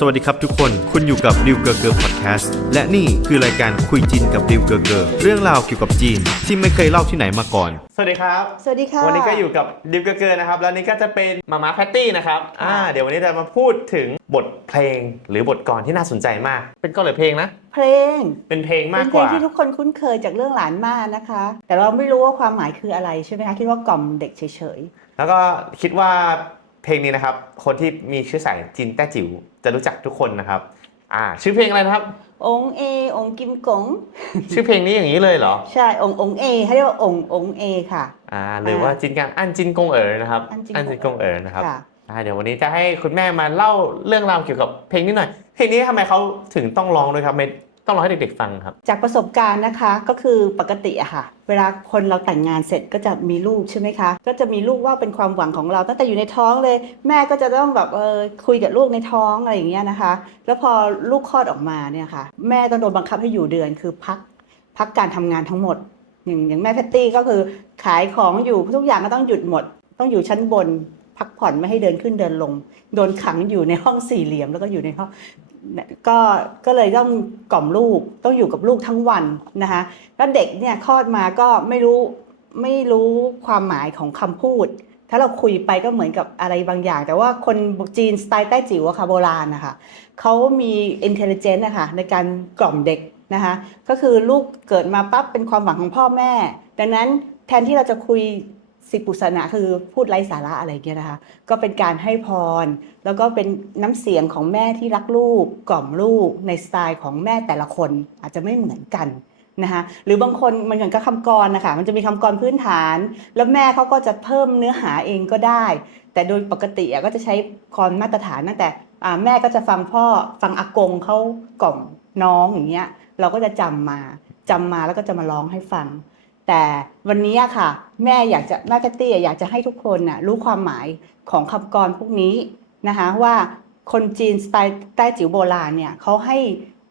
สวัสดีครับทุกคน คุณอยู่กับดิวเกอร์เกอร์พอดแคสต์และนี่คือรายการคุยจีนกับดิวเกอร์เกอร์เรื่องราวเกี่ยวกับจีน ที่ไม่เคยเล่าที่ไหนมาก่อน สวัสดีครับ สวัสดีค่ะ วันนี้ก็อยู่กับดิฟเกอร์นะครับ แล้วนี่ก็จะเป็นมาม่าแพตตี้นะครับ อ่า เดี๋ยววันนี้จะมาพูดถึงบทเพลงหรือบทกลอนที่น่าสนใจมาก เป็นกลอนหรือเพลงนะ เพลง เป็นเพลงมาเป็กนกเพลงว่าที่ทุกคนคุ้นเคยจากเรื่องหลานมานะคะ แต่เราไม่รู้ว่าความหมายคืออะไรใช่ไหมคะ คิดว่ากล่อมเด็กเฉยแล้วก็คิดว่าเพลงนี้นะครับ คนที่มีชื่อสายจีนแต้จิ๋ว จะรู้จักทุกคนนะครับ อ่า ชื่อเพลงอะไรนะครับๆองค์เอ องค์กิมกง ชื่อเพลงนี้อย่างนี้เลยเหรอ ใช่ องค์องค์เอเขาเรียกว่าองค์องค์เอค่ะ อ่า หรือว่าจินกังอันจินกงเอ๋อนะครับ อันจินอันจินกงเอ๋อนะครับค่ะอ่าเดี๋ยววันนี้จะให้คุณแม่มาเล่าเรื่องราวเกี่ยวกับเพลงนี้หน่อย เพลงนี้ทำไมเขาถึงต้องร้องด้วยครับไม่ ต้องรองให้เด็กๆฟังครับ จากประสบการณ์นะคะก็คือปกติอะค่ะ เวลาคนเราแต่งงานเสร็จก็จะมีลูกใช่ไหมคะ ก็จะมีลูกว่าเป็นความหวังของเราตั้งแต่อยู่ในท้องเลย แม่ก็จะต้องแบบเออคุยกับลูกในท้องอะไรอย่างเงี้ยนะคะ แล้วพอลูกคลอดออกมาเนี่ยค่ะ แม่ต้องโดนบังคับให้อยู่เดือนคือพักพักการทำงานทั้งหมด อย่างอย่างแม่แพตตี้ก็คือขายของอยู่ทุกอย่างก็ต้องหยุดหมด ต้องอยู่ชั้นบนพักผ่อนไม่ให้เดินขึ้นเดินลง โดนขังอยู่ในห้องสี่เหลี่ยมแล้วก็อยู่ในห้อง ก็ก็เลยต้องกล่อมลูกต้องอยู่กับลูกทั้งวันนะคะแล้วเด็กเนี่ยคลอดมาก็ไม่รู้ไม่รู้ความหมายของคำพูด ถ้าเราคุยไปก็เหมือนกับอะไรบางอย่าง แต่ว่าคนจีนสไตล์ใต้จิ๋วอะค่ะโบราณนะคะเขามี intelligence นะคะในการกล่อมเด็กนะคะก็คือลูกเกิดมาปั๊บเป็นความหวังของพ่อแม่ ดังนั้นแทนที่เราจะคุย สิปุสนะคือพูดไร้สาระอะไรอย่างเงี้ยนะคะ ก็เป็นการให้พร แล้วก็เป็นน้ำเสียงของแม่ที่รักลูกกล่อมลูกในสไตล์ของแม่แต่ละคนอาจจะไม่เหมือนกันนะคะหรือบางคนมันเหมือนกับคำกรนะคะมันจะมีคำกรพื้นฐาน แล้วแม่เขาก็จะเพิ่มเนื้อหาเองก็ได้ แต่โดยปกติอะก็จะใช้กรมาตรฐานตั้งแต่แม่ก็จะฟังพ่อฟังอากงเขากล่อมน้องอย่างเงี้ยเราก็จะจำมาจำมาแล้วก็จะมาร้องให้ฟัง แต่วันนี้อะค่ะ แม่อยากจะแม่แพตตี้อะอยากจะให้ทุกคนน่ะรู้ความหมายของคำกรพวกนี้นะคะว่าคนจีนสไตล์ใต้จิ๋วโบราณเนี่ยเขาให้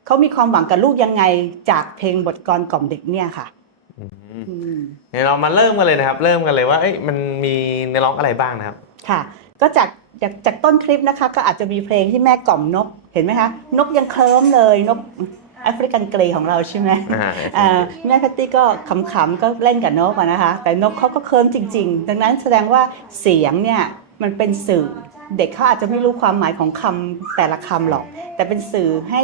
เขามีความหวังกับลูกยังไงจากเพลงบทกลกล่อมเด็กเนี่ยค่ะอืมอืมเดี๋ยวเรามาเริ่มกันเลยนะครับ เริ่มกันเลยว่าเอ้ยมันมีเนื้อร้องอะไรบ้างนะครับ ค่ะ ก็จากจากจากต้นคลิปนะคะ ก็อาจจะมีเพลงที่แม่กล่อมนกเห็นไหมคะ นกยังเคลิ้มเลยนก แอฟริกันเกรย์ของเราใช่ไหมอ่าอ่าแม่แพตตี้ก็ขำๆก็เล่นกับนกอะนะคะ แต่นกเขาก็เคิร์มจริง ๆ ดังนั้นแสดงว่าเสียงเนี่ยมันเป็นสื่อเด็กเขาอาจจะไม่รู้ความหมายของคำแต่ละคำหรอก แต่เป็นสื่อให้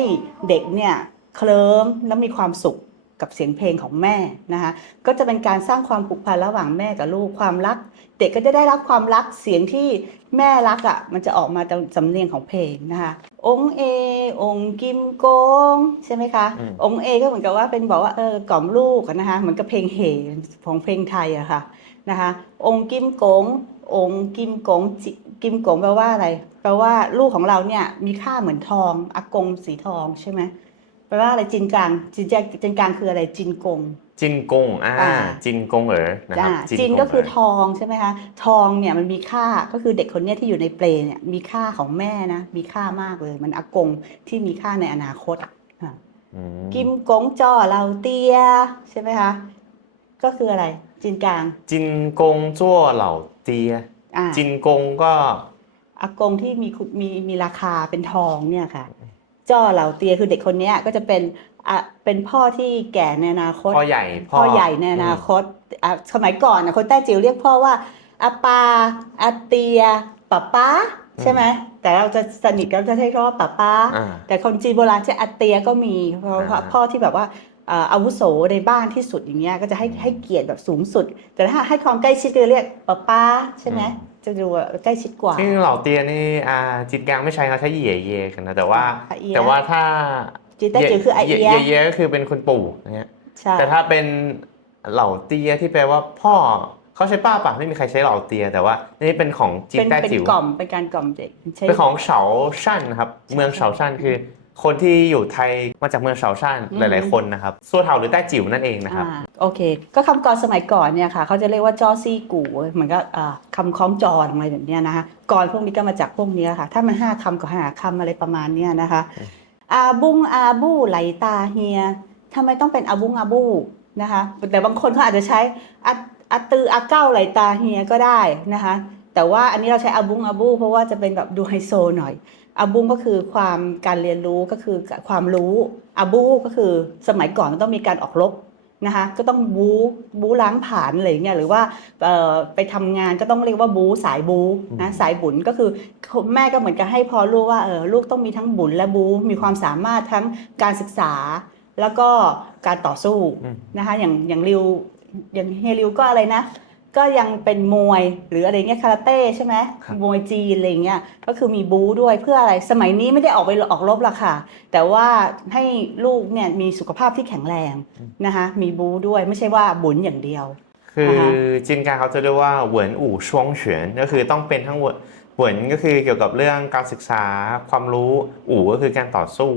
เด็กเนี่ยเคลิ้มและมีความสุขกับเสียงเพลงของแม่นะคะก็จะเป็นการสร้างความผูกพันระหว่างแม่กับลูกความรัก เด็กก็จะได้รับความรักเสียงที่แม่รักอะ มันจะออกมาจากสำเนียงของเพลงนะคะองค์เอ องค์กิมโกงใช่ไหมคะอืมองค์เอก็เหมือนกับว่าเป็นบอกว่าเออกล่อมลูกอะนะคะเหมือนกับเพลงเฮของเพลงไทยอะค่ะนะคะ องค์กิมโกงองค์กิมโกงจิกิมโกงแปลว่าอะไรแปลว่าลูกของเราเนี่ยมีค่าเหมือนทองอากงสีทองใช่ไหมแปลว่าอะไรจินกลางจินแจจินกลางคืออะไรจินกง จินกงอ่าอ่า จินกงเอ๋อนะคจ้ารับจินงก็คือเทองใช่ไหมคะทองเนี่ยมันมีค่าก็คือเด็กคนเนี้ยที่อยู่ในเปลเนี่ยมีค่าของแม่นะมีค่ามากเลย มันอากงที่มีค่าในอนาคตอะอืมกิมกงจอเราเตียใช่ไหมคะก็คืออะไรจินกลางจินกงจั่วเหล่าเตีย อ่าจินกงก็อากงที่มีคุณมีมีราคาเป็นทองเนี่ยค่ะจ้อเหล่าเตียคือเด็กคนเนี้ยก็จะเป็น อะเป็นพ่อที่แก่ในอนาคต พ่อใหญ่พ่อใหญ่ในอนาคตอะสมัยก่อนนะคนแต้จิ๋วเรียกพ่อว่าอาปาอาเตียป้าป้าใช่ไหมแต่เราจะสนิทกันเราจะใช้คำว่าป้าป้า อ่า แต่คนจีนโบราณใช้อาเตียก็มีเพราะอ่า พ่อที่แบบว่าอ่าอาวุโสในบ้านที่สุดอย่างเงี้ยก็จะให้ให้เกียรติแบบสูงสุด แต่ถ้าให้ความใกล้ชิดก็เรียกป้าป้าใช่ไหมจะดูว่าใกล้ชิดกว่า ซึ่งเหล่าเตียนี่อ่าจินกลางไม่ใช้เขาใช้เหย่เย่กันนะแต่ว่าอ่าเอี๊ยะแต่ว่าถ้า จีนแต้จิ๋วคือไอเอียะเย่เย่ก็คือเป็นคุณปู่นะฮะใช่แต่ถ้าเป็นเหล่าเตียที่แปลว่าพ่อเขาใช้ป้าป่ะไม่มีใครใช้เหล่าเตีย แต่ว่านี่เป็นของจีนเป็นแต้เป็นจิ๋วกล่อมเป็นการกล่อมเด็กใช่เป็นของเฉาชั่นนะครับ เมืองเฉาชั่นคือ คนที่อยู่ไทยมาจากเมืองเฉาชั่นหลาย ๆคนนะครับซัวเถาหรือแต้จิ๋วนั่นเองนะครับอ่าโอเค ก็คำกรสมัยก่อนเนี่ยค่ะเขาจะเรียกว่าจอซี่กูเหมือนกับอ่าคำคล้องจองอะไรแบบเนี้ยนะคะกรพวกนี้ก็มาจากพวกเนี้ยค่ะ ถ้ามันห้าคำกับห้าคำอะไรประมาณเนี้ยนะคะ อาบุงอาบูไหลตาเฮียทำไมต้องเป็นอาบุงอาบูนะคะแต่บางคนเขาอาจจะใช้อาอาตืออาเก้าไหลตาเฮียก็ได้นะคะแต่ว่าอันนี้เราใช้อาบุงอาบูเพราะว่าจะเป็นแบบดูไฮโซหน่อยอาบุ้งก็คือความการเรียนรู้ก็คือความรู้อาบูก็คือสมัยก่อนมันต้องมีการออกรบ นะคะก็ต้องบูบูล้างผ่านอะไรอย่างเงี้ยหรือว่าเอ่อไปทำงานก็ต้องเรียกว่าบูสายบูนะสายบุญก็คือแม่ก็เหมือนกับให้พอรู้ว่าเออลูกต้องมีทั้งบุญและบูมีความสามารถทั้งการศึกษา แล้วก็การต่อสู้อืมนะคะอย่างอย่างริวอย่างเฮยริวก็อะไรนะ ก็ยังเป็นมวยหรืออะไรเงี้ยคาราเต้ใช่ไหมครับมวยจีนอะไรเงี้ยก็คือมีบูด้วยเพื่ออะไรสมัยนี้ไม่ได้ออกไปออกรบหรอกค่ะ แต่ว่าให้ลูกเนี่ยมีสุขภาพที่แข็งแรงนะคะมีบูด้วยไม่ใช่ว่าบุญอย่างเดียว คืออ่าฮะจินการเขาจะเรียกว่าเหวินอู่ช่วงเฉวียนก็คือต้องเป็นทั้งเหวินเหวินก็คือเกี่ยวกับเรื่องการศึกษาความรู้อู่ก็คือการต่อสู้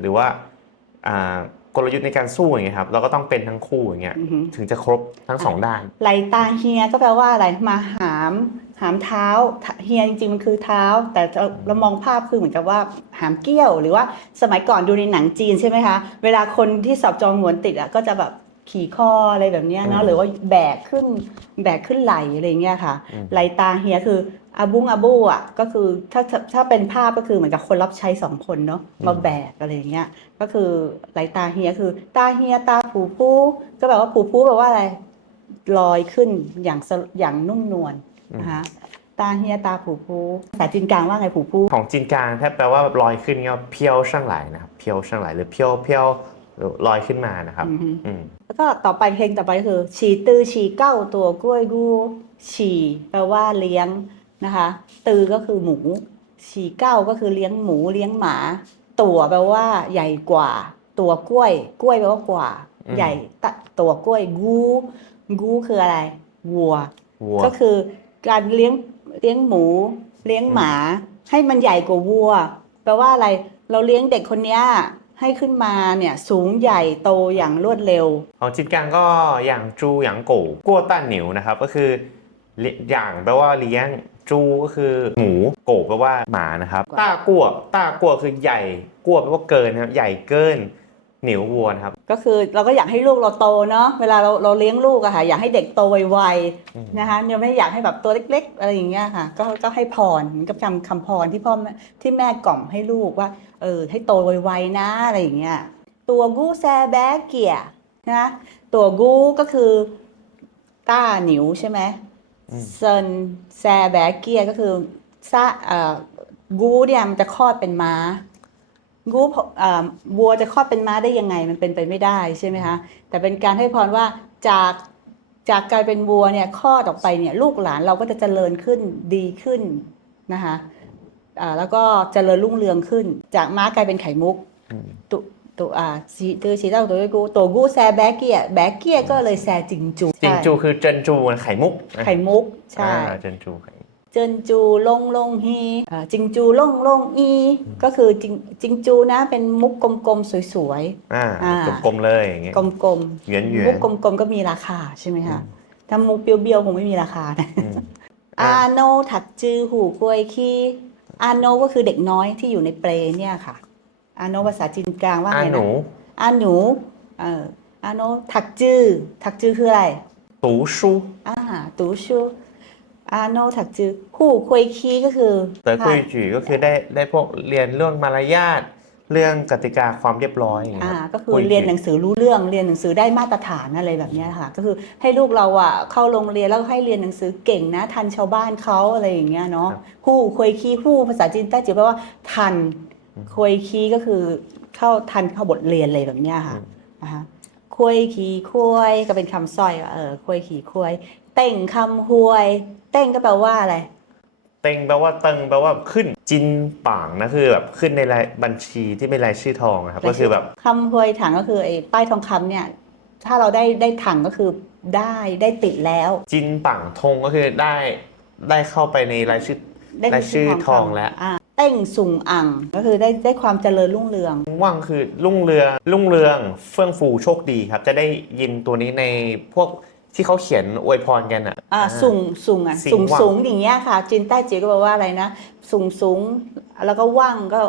หรือว่าอ่า กลยุทธ์ในการสู้อย่างเงี้ยครับเราก็ต้องเป็นทั้งคู่อย่างเงี้ยอือฮึ ถึงจะครบทั้งสองด้าน ไหลตาเฮียก็แปลว่าอะไรมาหามหามเท้าเฮียจริงๆมันคือเท้า แต่เราเรามองภาพคือเหมือนกับว่าหามเกี้ยว หรือว่าสมัยก่อนดูในหนังจีนใช่ไหมคะ เวลาคนที่สอบจองหวนติดอะก็จะแบบ ขี่คออะไรแบบเนี้ยเนาะอืมหรือว่าแบกขึ้นแบกขึ้นไหลอะไรเงี้ยค่ะอืมไหลตาเฮียคืออาบุ้งอาบูอะก็คือถ้าถ้าถ้าเป็นภาพก็คือเหมือนกับคนรับใช้สองคนเนาะมาแบกอะไรอย่างเงี้ยก็คือไหลตาเฮียคือ ตาเฮียตาผูผู้ก็แบบว่าผูผู้แปลว่าอะไรลอยขึ้นอย่างสะอย่างนุ่มนวลนะคะตาเฮียตาผูผู้ภาษาจีนกลางว่าไงผูผู้ของจีนกลางถ้าแปลว่าแบบลอยขึ้นก็เพียวช่างไหลนะครับเพียวช่างไหลหรือเพียวเพียวลอยขึ้นมานะครับอือฮึอืม แล้วก็ต่อไปเพลงต่อไปก็คือฉีตือฉีเก้าตัวกล้วยกูฉีแปลว่าเลี้ยงนะคะ ตือก็คือหมู ฉีเก้าก็คือเลี้ยงหมูเลี้ยงหมา ตัวแปลว่า ใหญ่กว่า ตัวกล้วย กล้วยแปลว่ากว่าอืมใหญ่ตะตัวกล้วยกูกูคืออะไรวัววัว ก็คือการเลี้ยงเลี้ยงหมู เลี้ยงหมา ให้มันใหญ่กว่าวัว แปลว่าอะไร เราเลี้ยงเด็กคนเนี้ย ให้ขึ้นมาเนี่ยสูงใหญ่โตอย่างรวดเร็ว ของจีนกลางก็อย่างจูอย่างโกกัวต้านหนิวนะครับก็คือเลี้ยอย่างแปลว่าเลี้ยงจูก็คือหมูโกแปลว่าหมานะครับต้ากัวต้ากัวคือใหญ่กัวแปลว่าเกินนะครับใหญ่เกิน หนิววัวนะครับ ก็คือเราก็อยากให้ลูกเราโตเนาะเวลาเราเราเลี้ยงลูกอะค่ะอยากให้เด็กโตไวอืมๆนะคะยังไม่อยากให้แบบตัวเล็ก ๆ อะไรอย่างเงี้ยค่ะ ก็ก็ให้พรเหมือนกับคำคำพรที่พ่อแม่ที่แม่กล่อมให้ลูกว่าเออให้โตไวๆนะอะไรอย่างเงี้ยตัวกูแซแบกเกียนะตัวกูก็คือต้าหนิวใช่ไหมอืมเซนแซแบกเกียก็คือซาเอ่อกูเนี่ยมันจะคลอดเป็นม้า งูเอ่อวัวจะคลอดเป็นม้าได้ยังไงมันเป็นไปไม่ได้ใช่ไหมคะแต่เป็นการให้พรว่าจากจากกลายเป็นวัวเนี่ยคลอดออกไปเนี่ยลูกหลานเราก็จะเจริญขึ้นดีขึ้นนะคะอ่าแล้วก็เจริญรุ่งเรืองขึ้น จากม้ากลายเป็นไข่มุกอืมตุตุอ่าสีตือสีเต้าตัวกูตัวกูแซแบกเกียแบกเกียก็เลยแซจิงจูจิงจูคือเจินจูไข่มุกนะไข่มุกใช่อ่าเจินจูไข่มุก เจินจูลงลงฮีอ่าจิงจูลงลงอี ก็คือจิงจิงจูนะเป็นมุกกลมๆสวยอ่าอ่ากลมๆเลยอย่างเงี้ยๆกลมเหวียนเหวีๆยมุนกกลมๆก็มีราคาใช่ไหมคะถ้ามุกเบี้ยวๆคงไม่มีราคานะอืมอาโนถักจือหูกวยคีอาโนก็คือเด็กน้อยที่อยู่ในเปลเนี่ยค่ะอาโนภาษาจีนกลางว่าอาไงหนูนะอาหนูเอออาโนถักจือถักจือคืออะไรตูชูอ่าตูชู อาโนถักจือหูกวยคีก็คือแต่คุยค่ะจีก็คือได้ได้พวกเรียนเรื่องมารยาทเรื่องกติกาความเรียบร้อยอย่างเงี้ยอ่ารับ ก็คือเรียนหนังสือรู้เรื่องเรียนหนังสือได้มาตรฐานอะไรแบบเนี้ยค่ะ ก็คือให้ลูกเราอะเข้าโรงเรียนแล้วให้เรียนหนังสือเก่งนะ ทันชาวบ้านเขาอะไรอย่างเงี้ยเนาะฮู้ควยคีฮู้ภาษาจีนใต้จิ๋วแปลว่า ทันควยคีก็คือเข้าทันเข้าบทเรียนอะไรแบบเนี้ยค่ะนะคะควยคีควยก็เป็นคำสร้อยว่าเออควยคีควย เต่งคำหวย เต่งก็แปลว่าอะไร เต็งแปลว่าเติงแปลว่าขึ้นจินป่างนะคือแบบขึ้นในรายบัญชีที่เป็นรายชื่อทองนะครับก็คือแบบคำหวยถังก็คือไอ้ป้ายทองคำเนี่ย ถ้าเราได้ได้ถังก็คือได้ได้ติดแล้ว จินป่างทงก็คือได้ได้เข้าไปในรายชื่อได้รายชื่อเป็นทองแล้วาเต้งสุงอังก็คือได้ได้ความเจริญรุ่งเรือง ว่างคือรุ่งเรืองรุ่งเรืองเฟื่องฟูโชคดีครับ จะได้ยินตัวนี้ในพวก ที่เขาเขียนอวยพรกันอะ อ่าอ่าสุงสุงอะสิงสุงว่างสูงอย่างเงี้ยค่ะจีนใต้จีนก็แปลว่าอะไรนะสุงสูงแล้วก็ว่างก็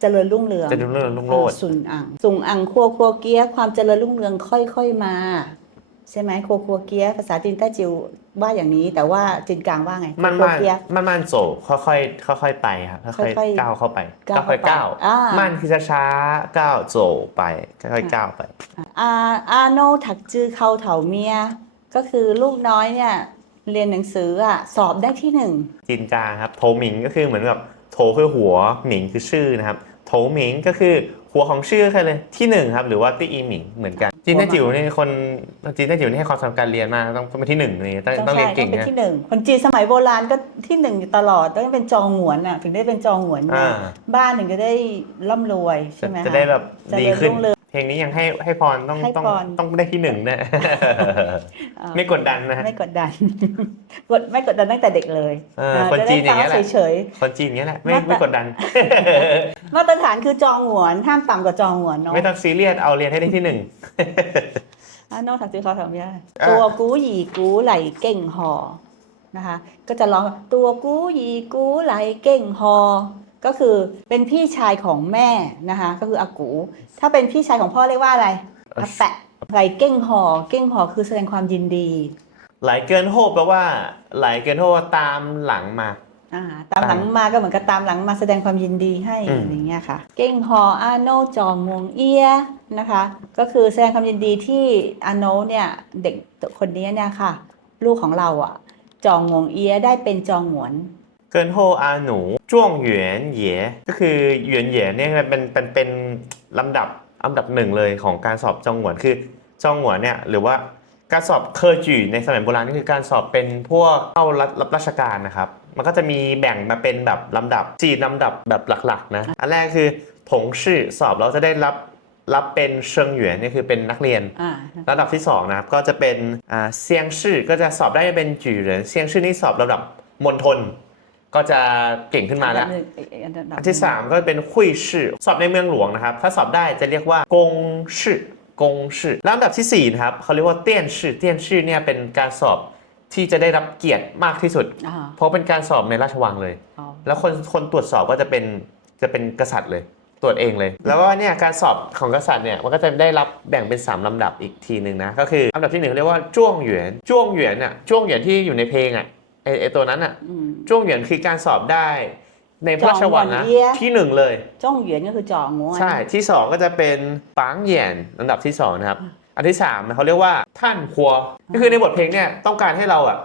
เจริญรุ่งเรืองจะรุ่งเรืองรุ่งโรจน์สุนอังสุงอังครัวครัวเกียความเจริญรุ่งเรืองค่อยๆมา ใช่ไหมโคคัวเกียภาษาจีนแต้จิวว่าอย่างนี้แต่ว่าจีนกลางว่าไงมันโคคัวมันเกียมันมันโจค่อยๆค่อยๆไปครับค่อยค่อยๆๆก้าวเข้าไปก้าวค่อยๆก้าวอ่ามัมันคือช้าๆก้าวโจไปค่อยๆก้าวไปอาอาโนถักจือเข้าเถาเมีย ก็คือลูกน้อยเนี่ยเรียนหนังสืออะสอบได้ที่หนึ่งจีนกลางครับโถหมิงก็คือเหมือนแบบโถคือหัวหมิงคือชื่อนะครับโถหมิงก็คือหัวของชื่อใครเลยที่หนึ่งครับหรือว่าตี้อีหมิงเหมือนกันจีนแต้จิ๋วนี่คนจีนแต้จิ๋วนี่ให้ความสำคัญการเรียนมากต้องต้องเป็นที่หนึ่งนี่ต้องต้องเรียนเก่งต้องเป็นนะที่หนึ่งคนจีนสมัยโบราณก็ที่หนึ่งอยู่ตลอดต้องเป็นจองหวนอะถึงได้เป็นจองหวนอ่านะบ้านถึงจะได้ร่ำรวยใช่ไหมจะได้แบบจะดีได้ขึ้นรุ่งเรืองเพ ลงนี้ยังให้ให้พรต้องให้ต้องพร ต้องได้ที่หนึ่งนะไม่กดดันนะฮะ ไม่กดดัน กดไม่กดดันตั้งแต่เด็กเลยเอออ่าคนจะจีได้นอย่างเงี้ยแหละฟัเฉย คนจีนอย่างเงี้ยแหละไม่มาแต่ไม่กดดัน ๆมาตรฐานคือจองหวนห้ามต่ำกว่าจองหวนเนาะไม่ต้องซีเรียสเอาเรียนให้ได้ที่หนึ่ง อะนอกจากซื้อเขาทำไม่ได้อะ ตัวกูหยีกูไหลเก่งหอนะคะ ก็จะร้องตัวกูหยีกูไหลเก่งหอ ก็คือเป็นพี่ชายของแม่นะคะก็คืออากู ถ้าเป็นพี่ชายของพ่อเรียกว่าอะไรอาแปะไหลเก่งหอเก่งหอคือแสดงความยินดี ไหลเกินโฮแปลว่า ไหลเกินโฮตามหลังมาอ่าตามหลังมาก็เหมือนกับตามหลังมาแสดงความยินดีให้อืมอย่างเงี้ยค่ะ เก้งฮออาโนจองงวงเอียนะคะ ก็คือแสดงความยินดีที่อาโนเนี่ยเด็กคนนี้เนี่ยค่ะ ลูกของเราอะ จองงวงเอียได้เป็นจองหวน เกินโฮอาหนูจ้วงหยวนเหยก็คือหยวนเหยเนี่ยเป็นเป็นเป็นลำดับลำดับหนึ่งเลยของการสอบจองหวนคือจองหวนเนี่ยหรือว่าการสอบเคอร์จื่ในสมัยโบราณนี่คือการสอบเป็นพวกเข้ารับรับราชการนะครับ มันก็จะมีแบ่งมาเป็นแบบลำดับจีนลำดับแบบหลักๆนะอันแรกคือถงชื่อสอบเราจะได้รับรับเป็นเชิงหยวนนี่คือเป็นนักเรียนอ่าระดับที่2นะครับก็จะเป็นอ่าเซียงชื่อก็จะสอบได้เป็นจื่อเหรินเซียงชื่อนี่สอบระดับมณฑล ก็จะเก่งขึ้นมาแล้ว อันดับหนึ่งอันดับหนึ่งอันที่ 3 ก็เป็นหุยชื่อสอบในเมืองหลวงนะครับ ถ้าสอบได้จะเรียกว่ากงชื่อกงชื่อแล้วอันดับทีสี่4นะครับเขาเรียกว่าเตี้ยนชื่อเตี้ยนชื่อเนี่ยเป็นการสอบที่จะได้รับเกียรติมากที่สุดอ่าเพราะเป็นการสอบในราชวังเลยอ๋อแล้วคนคนตรวจสอบก็จะเป็นจะเป็นกษัตริย์เลยตรวจเองเลย แล้วก็เนี่ยการสอบของกษัตริย์เนี่ยมันก็จะได้รับแบ่งเป็น 3 ลำดับอีกทีหนึ่งนะ ก็คือลำดับที่หนึ่งเรียกว่าจ้วงหยวนจ้วงหยวนอะจ้วงหยวนที่อยู่ในเพลงอะ ไอไอตัวนั้นอะอืม จ้วงหยวนคือการสอบได้ ในพระราชวังนะจองหวนเอี้ย ที่หนึ่งเลย จ้องเหวียนก็คือจองงวน ใช่ที่สองก็จะเป็นปางเหยียนลำดับที่สองนะครับ อันที่สามเขาเรียกว่าท่านครัวก็คือในบทเพลงเนี่ยต้องการให้เราอะ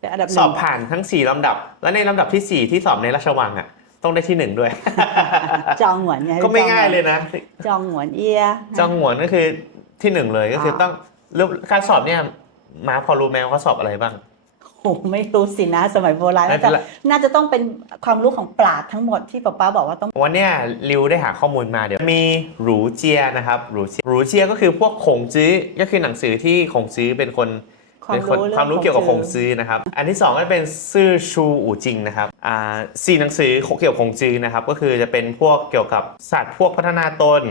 เป็นอันดับหสนึ่องบผ่านทั้ง4ลำดับ และในลำดับทีสี่4ที่สอบในราชวังอะต้องได้ที่1ด้วย จองหวนไงก็ไม่ง่ายเลยนะ จองหวนเอีย จองหวนก็คือที่1เลยก็คืออ่าต้องเรื่องการสอบเนี่ยมาพอรู้ไหมว่าเขาสอบอะไรบ้าง โอ้ไม่รู้สินะสมัยโบราณไม่น่าเป็จะนไร น่าจะต้องเป็นความรู้ของปราดทั้งหมดที่ป๊าป๊าบอกว่าต้องวันเนี้ยริวได้หาข้อมูลมาเดี๋ยวมีหรูเจียนะครับหรูเจียหรูเจียก็คือพวกขงจื้อก็คือหนังสือที่ขงจื้อเป็นคนความเป็นคนรู้เรื่องความรู้เกี่ยวกับขขงงจื้อจื้อนะครับ อันที่สองก็เป็นซื่อชูอู่จิงนะครับอ่าสี่หนังสือเกี่ยวกับขงจื้อนะครับ ก็คือจะเป็นพวกเกี่ยวกับศาสตร์พวกพัฒนาตน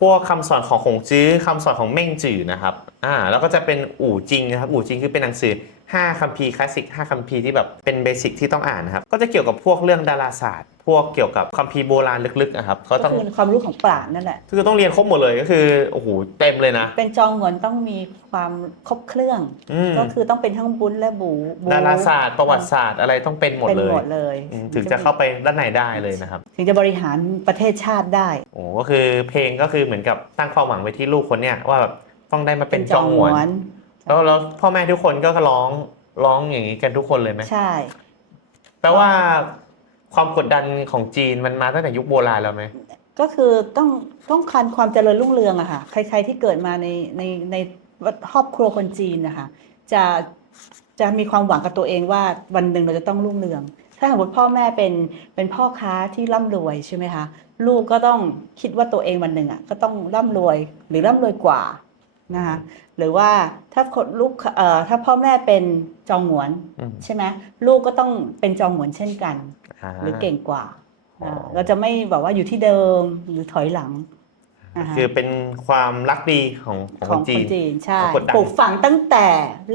พวกคำสอนของขงจื้อคำสอนของเม่งจื่อนะครับอ่าแล้วก็จะเป็นอู่จิงนะครับ อู่จิงคือเป็นหนังสือ 5คัมภีร์คลาสสิก5คัมภีร์ที่แบบเป็นเบสิกที่ต้องอ่านนะครับ ก็จะเกี่ยวกับพวกเรื่องดาราศาสตร์ พวกเกี่ยวกับคัมภีร์โบราณลึกๆนะครับ ก็ก็ต้องคือความรู้ของปราดนั่นแหละคือต้องเรียนครบหมดเลยก็คือโอ้โหเต็มเลยนะ เป็นจองหวนต้องมีความครบเครื่อง อืมก็คือต้องเป็นทั้งบุญและบูบูดาราศาสตร์ประวัติศาสตร์อะไรต้องเป็นหมดเป็นเลยหมดเลยอืมถึงจะเข้าไปด้านในได้เลยนะครับ ถึงจะบริหารประเทศชาติได้ โอ้ก็คือเพลงก็คือเหมือนกับตั้งความหวังไว้ที่ลูกคนเนี้ยว่าแบบต้องได้มาเป็นจองหวน แล้วแล้วพ่อแม่ทุกคนก็ร้องร้องอย่างนี้กันทุกคนเลยไหมใช่ แปลว่าความกดดันของจีนมันมาตั้งแต่ยุคโบราณแล้วไหมก็คือต้องต้องการความเจริญรุ่งเรืองอะค่ะ ใคร ๆที่เกิดมาในในในครอบครัวคนจีนนะคะจะจะมีความหวังกับตัวเองว่าวันหนึ่งเราจะต้องรุ่งเรือง ถ้าสมมติพ่อแม่เป็นเป็นพ่อค้าที่ร่ำรวยใช่ไหมคะลูกก็ต้องคิดว่าตัวเองวันหนึ่งอะก็ต้องร่ำรวยหรือร่ำรวยกว่า นะคะหรือว่าถ้าคนลูกเอ่อถ้าพ่อแม่เป็นจองหวนอืมใช่ไหมลูกก็ต้องเป็นจองหวนเช่นกันาหรือเก่งกว่าอ๋ออ่า เราจะไม่แบบว่าอยู่ที่เดิมหรือถอยหลังอ่าฮะคือเป็นความรักดีของของของคนจีคนนจีนใช่กดดันปลูกฝังตั้งแต่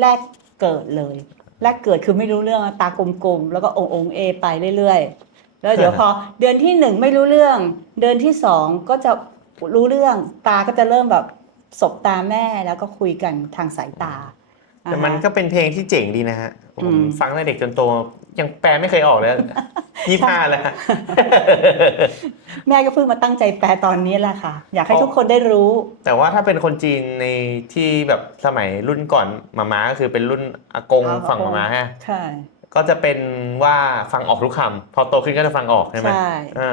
แรกเกิดเลย แรกเกิดคือไม่รู้เรื่องตากลมๆ แล้วก็องค์องค์เอไปเรื่อยๆ แล้วเดี๋ยวพอเดือนที่หนึ่งไม่รู้เรื่อง เดือนที่สองก็จะรู้เรื่องตาก็จะเริ่มแบบ สบตาแม่แล้วก็คุยกันทางสายตา แต่มันอ่าฮะก็เป็นเพลงที่เจ๋งดีนะฮะผอืมมฟังตั้งแต่เด็กจนโตยังแปลไม่เคยออกเลยยี่ห้าแล้วฮะแม่ก็เพิ่งมาตั้งใจแปลตอนนี้แหละค่ะ อยากให้อ๋อทุกคนได้รู้ แต่ว่าถ้าเป็นคนจีนในที่แบบสมัยรุ่นก่อนมาม้าก็คือเป็นรุ่นอากงอ่าฝั่งอากงมาม้าฮะใช่ก็จะเป็นว่าฟังออกทุกคำพอโตขึ้นก็จะฟังออกใช่ไหมใช่อ่า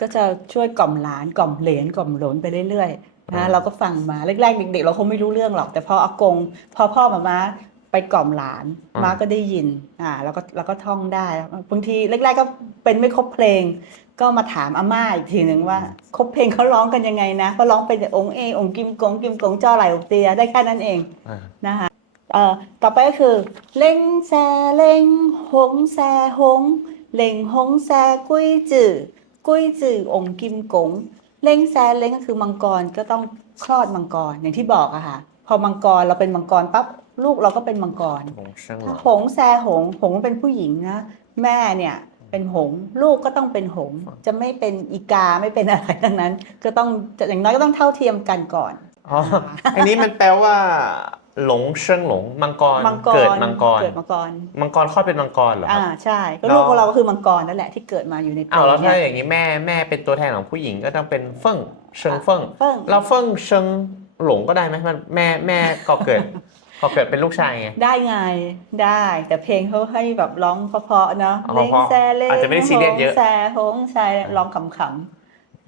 ก็จะช่วยกล่อมหลานกล่อมเหลนกล่อมหลนไปเรื่อยๆอ่า นะเราก็ฟังมาแรกๆเด็กๆเราคงไม่รู้เรื่องหรอก แต่พออากง พอพ่อมามาไปกล่อมหลานมาก็ได้ยินอ่าแล้วก็แล้วก็ท่องได้บางทีแรก ๆก็เป็นไม่ครบเพลง ก็มาถามอาม่าอีกทีหนึ่งว่าครบเพลงเขาร้องกันยังไงนะเขาร้องเป็นแต่องค์เอองค์กิมกงกิมกงจ้อไหลองเตียได้แค่นั้นเองอ่านะคะเอ่อต่อไปก็คือ เล่งแซเล่งหงแซหงเล่งหงแซกุ้ยจื่อกุ้ยจื่อองค์กิมกง เล่งแซเล่งก็คือมังกรก็ต้องคลอดมังกรอย่างที่บอกอะค่ะ พอมังกรเราเป็นมังกรปั๊บลูกเราก็เป็นมังกรหงเชิงหลถ้างหงแซหงหงเป็นผู้หญิงนะแม่เนี่ยเป็นหงลูกก็ต้องเป็นหงจะไม่เป็นอีกาไม่เป็นอะไรทั้งนั้น ก็ต้องอย่างน้อยก็ต้องเท่าเทียมกันก่อนอ๋ออันนี้มันแปลว่า หลงเชิงหลงมังกรมังกรเกิดมังกรเกิดมังกรมังกรคลอดเป็นมังกรเหรอคอ่ารับใช่ก็แล้วลูกของเราก็คือมังกรนั่นแหละที่เกิดมาอยู่ในตัอ้าววแล้วถ้าเนี่ยอย่างนี้แม่แม่เป็นตัวแทนของผู้หญิงก็ต้องเป็นเฟิ่งเชิงอะเฟิ่งเฟิ่งเราเฟิ่งเชิงหลงก็ได้ไหมมันแม่แม่ก็เกิดก็เกิดเป็นลูกชายไง ได้ไงได้ แต่เพลงเขาให้แบบร้องเพราะๆเนาะอ๋อเล่งแซเล่งอาจจะไม่ได้ซีเรียสเยอะฮงแซฮงแซร้องขำ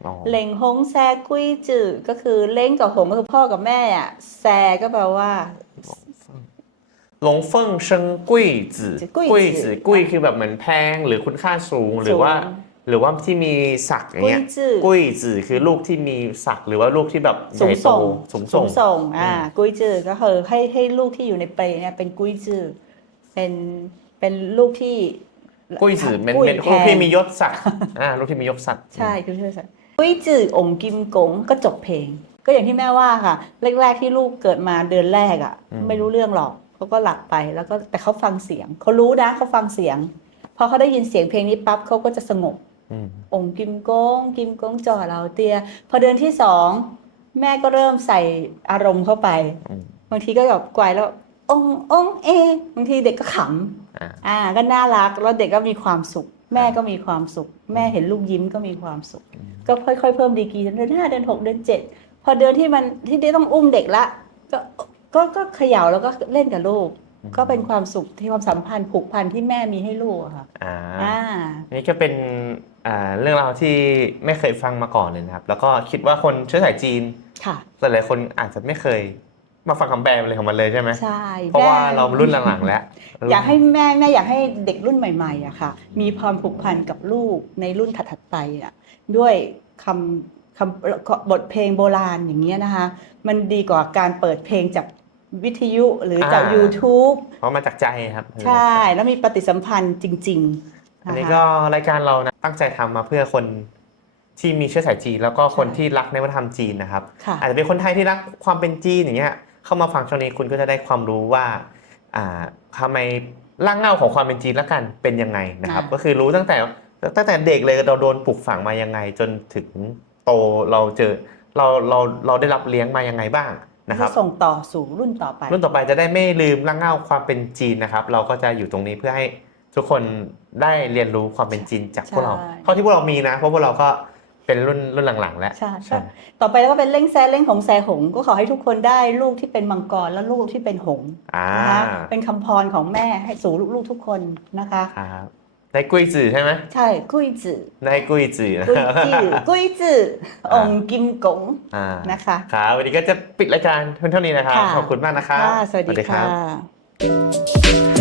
ๆอ๋อเล่งฮงแซกุ้ยจื่อก็คือเล่งกับหงก็คือพ่อกับแม่อะแซก็แปลว่าหลงเฟิ่งเชิงกุ้ยจื่อกุ้ยกุ้ยจื่จื่ออกุ้ยคือแบบเหมือนแพงหรือคุณค่าสูงหรือว่าสูงหรือว่าที่มีศักดิ์อย่างกุ้ยเงี้ยจื่อกุ้ยจื่อคือลูกที่มีศักดิ์หรือว่าลูกที่แบบใหสูงญ่โตส่งสูงส่งส่งอ่าอืมกุ้ยจื่อก็คือให้ให้ลูกที่อยู่ในเปรย์เนี่ยเป็นกุ้ยจื่อเป็นเป็นลูกที่กุ้ยจื่อเป็นกุ้ยเป็นแพลูกงที่มียศศักดิ์อ่าลูกที่มียศศักดิ์ใช่คือชื่อสัตว์ กุ้ยจื่อองค์กิมกงก็จบเพลง ก็อย่างที่แม่ว่าค่ะ แรก ๆ ที่ลูกเกิดมาเดือนแรกอะ ไม่รู้เรื่องหรอกเขาก็หลับไปแล้วก็แต่เขาฟังเสียงเขารู้นะเขาฟังเสียงพอเขาได้ยินเสียงเพลงนี้ปั๊บเขาก็จะสงบองค์กิมกงกิมกงจ่อเราเตีย พอเดือนที่สองแม่ก็เริ่มใส่อารมณ์เข้าไป บางทีก็แบบกวายแล้วององเอบางทีเด็กก็ขำอ่าก็น่ารักแล้วเด็กก็มีความสุข แม่ก็มีความสุข แม่เห็นลูกยิ้มก็มีความสุข ก็ค่อยๆเพิ่มดีกรีเดือนห้าเดือนหกเดือนเจ็ดพอเดือนที่มันที่ได้ต้องอุ้มเด็กละ ก็ก็ก็เขย่าแล้วก็เล่นกับลูก ก็เป็นความสุขที่ความสัมพันธ์ผูกพันที่แม่มีให้ลูกอะค่ะอ่าอ่า นี่ก็เป็นอ่าเรื่องราวที่ไม่เคยฟังมาก่อนเลยนะครับ แล้วก็คิดว่าคนเชื้อสายจีนค่ะ หลายๆคนอาจจะไม่เคย มาฟังคำแปลอะไรของมันเลยใช่ไหมใช่เพราะว่าแม่เรารุ่นหลังๆแล้วอยากให้แม่แม่อยากให้เด็กรุ่นใหม่ๆอะค่ะ มีความผูกพันกับลูกในรุ่นถัดๆไปอะด้วยคำคำบทเพลงโบราณอย่างเงี้ยนะคะ มันดีกว่าการเปิดเพลงจากวิทยุหรือจาก YouTube เพราะมาจากใจครับ ใช่แล้วมีปฏิสัมพันธ์จริงๆ อันนะนี้คะก็รายการเรานะตั้งใจทำมาเพื่อคนที่มีเชื้อสายจีน แล้วก็คนใช่ที่รักในวัฒนธรรมจีนนะครับค่ะอาจจะเป็นคนไทยที่รักความเป็นจีนอย่างเงี้ย เข้ามาฟังช่วงนี้คุณก็จะได้ความรู้ว่าอ่าทำไมร่างเงาของความเป็นจีนละกันเป็นยังไงนะครับอ่าก็คือรู้ตั้งแต่ตั้งแต่เด็กเลยเราโดนปลูกฝังมายังไง จนถึงโตเราเจอเราเราเราได้รับเลี้ยงมายังไงบ้างนะครับจะส่งต่อสู่รุ่นต่อไป รุ่นต่อไปจะได้ไม่ลืมร่างเงาความเป็นจีนนะครับ เราก็จะอยู่ตรงนี้เพื่อให้ทุกคนได้เรียนรู้ความเป็นจีนจากพวกเราใช่เท่าที่พวกเรามีนะเพราะพวกเราก็ เป็นรุ่นรุ่นหลังๆ แล้วใช่ใช่ต่อไปแล้วก็เป็นเล่งแซเล่งของแซหง ก็ขอให้ทุกคนได้ลูกที่เป็นมังกรและลูกที่เป็นหงส์อ่านะคะเป็นคำพรของแม่ให้สู่ลูกๆทุกคนนะคะ ครับได้กุ้ยจื่อใช่ไหมใช่กุ้ยจื่อได้กุ้ยจื่อนะกุ้ยจื่อกุ้ยจื่อองค์กิมกงอ่านะคะ ครับวันนี้ก็จะปิดรายการเพียงเท่านี้นะครับค่ะ ขอบคุณมากนะครับ ค่ะสวัสดีรัค่ะบ